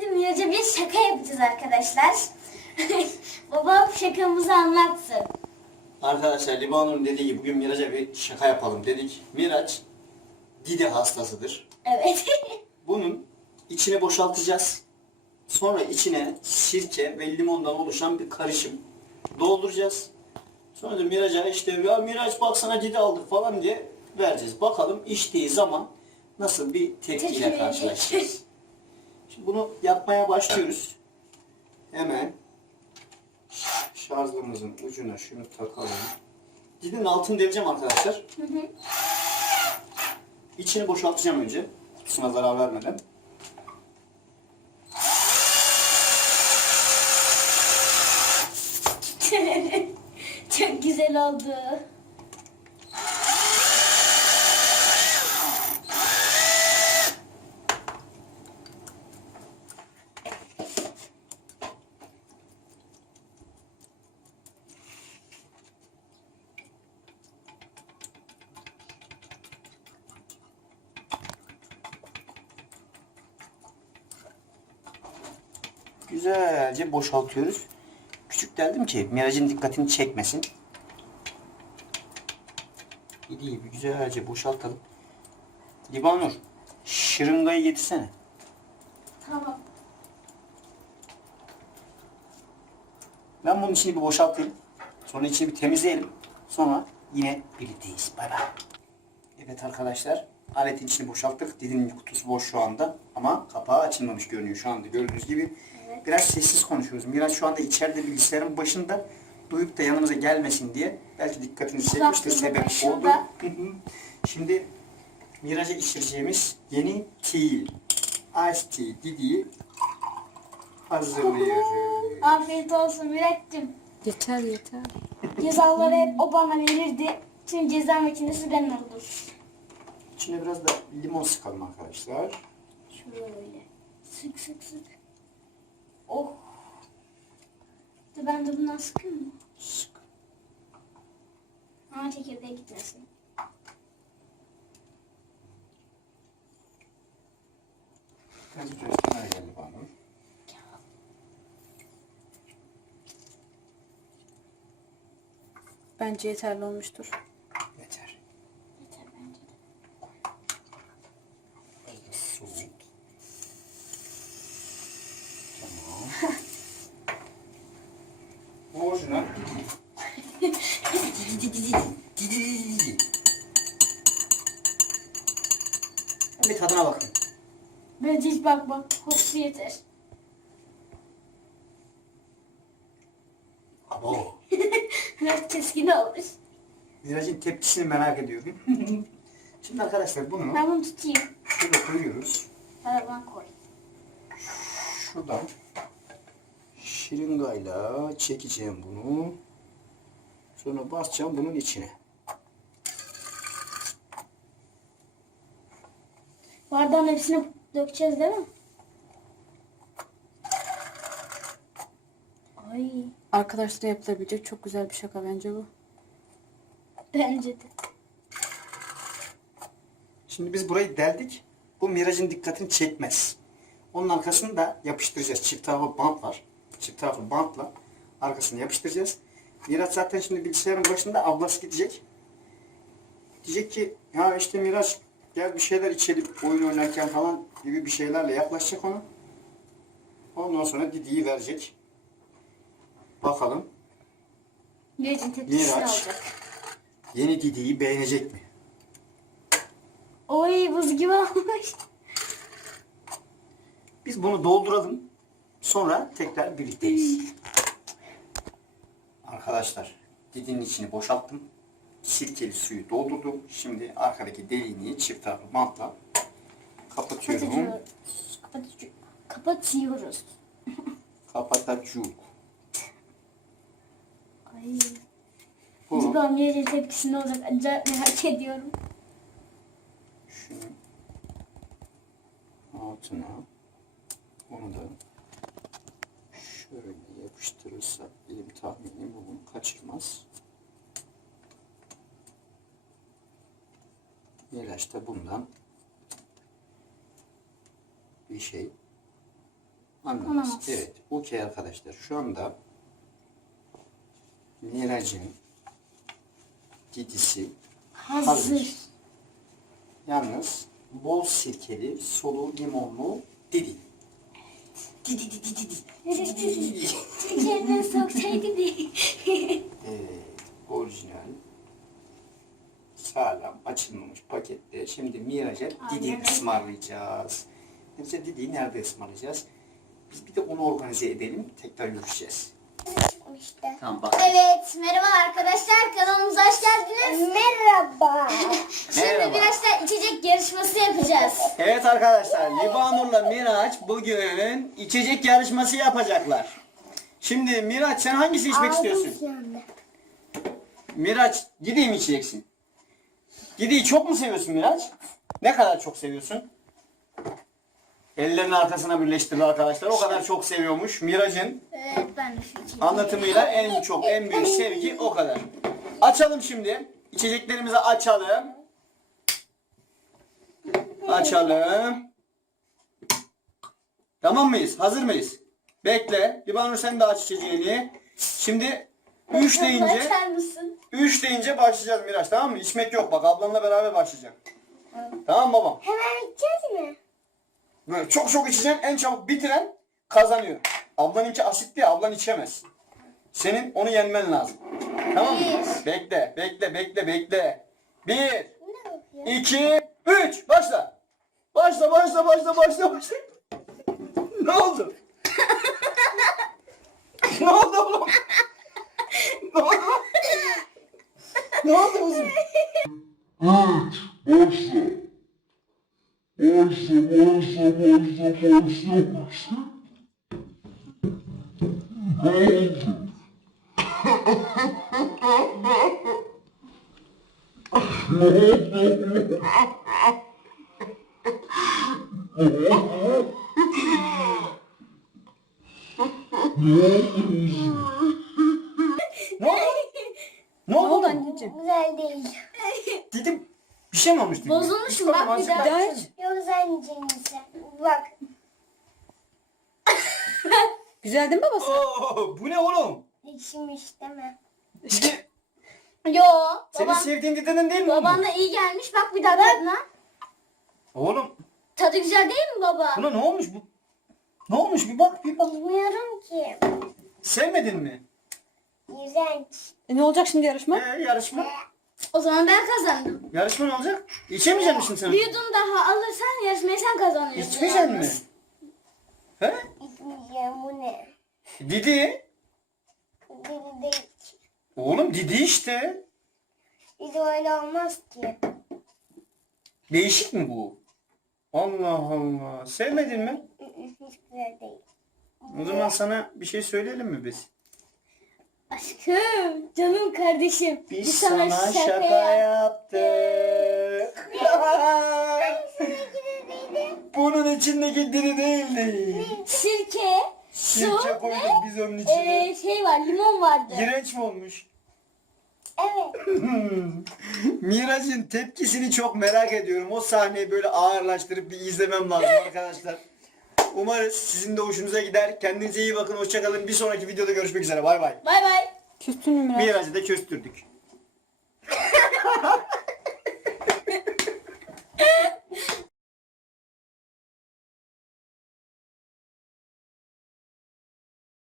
şimdi Miraç'a bir şaka yapacağız arkadaşlar. Babam şakamızı anlatsın. Arkadaşlar Libanur'un dediği gibi bugün Miraç'a bir şaka yapalım dedik. Miraç dide hastasıdır. Evet. Bunun içine boşaltacağız. Sonra içine sirke ve limondan oluşan bir karışım dolduracağız. Sonra da Miraç'a işte ya Miraç baksana dide aldık falan diye vereceğiz. Bakalım içtiği zaman nasıl bir tepkiyle Tepki karşılaşacağız. Şimdi bunu yapmaya başlıyoruz. Hemen şarjımızın ucuna şunu takalım. Didin altını deleceğim arkadaşlar. Hı hı. İçini boşaltacağım önce. Kutusuna zarar vermeden. Çok güzel oldu. Güzelce boşaltıyoruz. Küçük deldim ki Miraç'ın dikkatini çekmesin. İyi bir güzelce boşaltalım. Libanur, şırıngayı getirsene. Tamam. Ben bunun içini bir boşaltayım. Sonra içini bir temizleyelim. Sonra yine birlikteyiz. Bay bay. Evet arkadaşlar. Aletin içini boşalttık. Dilinin kutusu boş şu anda. Ama kapağı açılmamış görünüyor şu anda. Gördüğünüz gibi. Biraz sessiz konuşuyoruz. Miraç şu anda içeride bilgisayarın başında. Duyup da yanımıza gelmesin diye. Belki dikkatinizi çekmiştir. Sebep oldu. başında. Hı hı. Şimdi Miraç'a içireceğimiz yeni tea. Ice tea dediği hazırlıyoruz. Afiyet olsun Miraç'cığım. Yeter yeter. Cezaları hep o bana verirdi. Tüm ceza makinesi ben olur. İçine biraz da limon sıkalım arkadaşlar. Şöyle. Sık sık sık. Oh. Dur ben de bundan sıkayım mı? Sık. Ama çekirdeğe gitmesin. Biraz üstüne geldi. Bence yeterli olmuştur. Yeter. Yeter bence de. Biraz da su. Tamam. Orijinal. Ben bir tadına bakayım. Bence hiç bakma. Kokusu yeter. Abo. Biraz keskin olmuş. Miraç'ın tepkisini merak ediyorum. Şimdi arkadaşlar bunu Ben bunu tutayım. şurada koyuyoruz. Bana koy. Şuradan şırıngayla çekeceğim bunu. Sonra basacağım bunun içine. Bardağın hepsini dökeceğiz değil mi? Ay. Arkadaşlara yapılabilecek çok güzel bir şaka bence bu. Bence de. Şimdi biz burayı deldik. Bu Miraç'ın dikkatini çekmez. Onun arkasını da yapıştıracağız. Çift tarafı bant var. Çift tarafı bantla arkasını yapıştıracağız. Miraç zaten şimdi bilgisayarın başında ablası gidecek. Diyecek ki ya işte Miraç gel bir şeyler içelim oyun oynarken falan gibi bir şeylerle yaklaşacak ona. Ondan sonra Didi'yi verecek. Bakalım tepkisini Miraç. alacak. yeni Didi'yi beğenecek mi? Oy buz gibi olmuş. Biz bunu dolduralım. Sonra tekrar birlikteyiz. Arkadaşlar didinin içini boşalttım. Sirkeli suyu doldurdum. Şimdi arkadaki deliğini çift taraflı bantla kapatıyorum. Kapatıyoruz. Kapatıyoruz. Kapatıyoruz. Kapatacağım. Ay. Bu Acaba Miraç'ın tepkisi ne olacak? Acayip merak ediyorum. şunun altına onu da şöyle yapıştırırsak benim tahminim bunu kaçırmaz. Miraç da bundan bir şey. Anlamaz. Anlamaz. Evet. Okey arkadaşlar. Şu anda Miraç'ın didisi Hazır. Hazır. Yalnız bol sirkeli, solu limonlu didi. Didi didi didi. Türkiye'den soksaydı değil. Evet, orijinal. Sağlam, açılmamış pakette. Şimdi Miraç'a Didi ısmarlayacağız. Neyse Didi'yi nerede ısmarlayacağız? Biz bir de onu organize edelim. Tekrar görüşeceğiz. İşte. Tamam bak. Evet, merhaba arkadaşlar. Kanalımıza hoş geldiniz. Merhaba. Şimdi Merhaba. biraz da içecek yarışması yapacağız. Evet arkadaşlar, Libanur'la Miraç bugün içecek yarışması yapacaklar. Şimdi Miraç sen hangisini içmek istiyorsun? Miraç Didi'yi mi içeceksin? Didi'yi çok mu seviyorsun Miraç? Ne kadar çok seviyorsun? Ellerini arkasına birleştirdi arkadaşlar. O kadar çok seviyormuş. Miraç'ın Evet, ben de şu içeceğim. anlatımıyla en çok, en büyük sevgi o kadar. Açalım şimdi. İçeceklerimizi açalım. Açalım. Tamam mıyız? Hazır mıyız? Bekle. Libanur sen de aç içeceğini. Şimdi 3 deyince Açar mısın? 3 deyince başlayacağız Miraç tamam mı? İçmek yok bak ablanla beraber başlayacak. Tamam babam. Hemen içeceğiz mi? Böyle çok çok içeceksin en çabuk bitiren kazanıyor. Ablanınki asitli ablan içemez. Senin onu yenmen lazım. Tamam mı? Bir. Bekle bekle bekle bekle. Bir, iki, üç. Başla. Başla başla başla başla başla. ne oldu? ne oldu oğlum? ne oldu? ne oldu kızım? Evet, başla. Başla, başla, başla, başla, başla. Ne oldu? ne oldu? Ne oldu? Ne Ne oldu? oldu anneciğim? Güzel değil. Bir şey mi olmuş? dedim. Bozulmuşum, Bakalım bak bir daha. daha. Yok. Bak. Güzel değil mi babası? Oo, bu ne oğlum? İçmiş değil mi? Didi, Yo. senin Babam, sevdiğin Didi'nin değil mi oğlum? babam da iyi gelmiş. Bak bir daha tadına. Oğlum Tadı güzel değil mi baba? buna ne olmuş bu? Ne olmuş bir bak bir bak. Bilmiyorum ki. Sevmedin mi? İğrenç. E, ne olacak şimdi yarışma? Ee, yarışma. O zaman ben kazandım. Yarışma ne olacak? İçemeyecek misin sen? Bir yudum daha alırsan yarışmayı sen kazanıyorsun. İçmeyecek mi? He? İçmeyeceğim bu ne? Didi. Değil ki. Oğlum Didi işte. Biz öyle olmaz ki. Değişik mi bu? Allah Allah. Sevmedin mi? Hiç güzel değil. O zaman sana bir şey söyleyelim mi biz? Aşkım, canım kardeşim. Biz sana şaka yaptık. Bunun içindeki diri değildi. Sirke, su Sirke koyduk biz onun içine. e, şey var, limon vardı. İğrenç mi olmuş? Evet. Miraç'ın tepkisini çok merak ediyorum. O sahneyi böyle ağırlaştırıp bir izlemem lazım arkadaşlar. Umarız sizin de hoşunuza gider. Kendinize iyi bakın. Hoşçakalın. Bir sonraki videoda görüşmek üzere. Bay bay. Bay bay. Küstün mü Miraç? Miraç'ı da köstürdük.